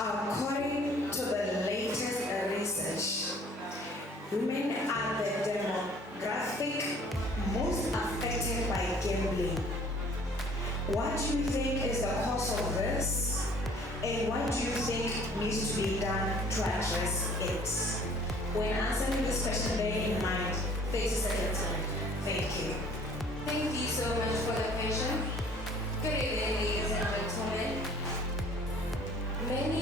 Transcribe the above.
According to the latest research, women are the demographic most affected by gambling. What do you think is the cause of this? And what do you think needs to be done to address it? When answering this question, bear in mind 30 seconds time. Thank you. Thank you so much for the question. Good evening, ladies and gentlemen. Many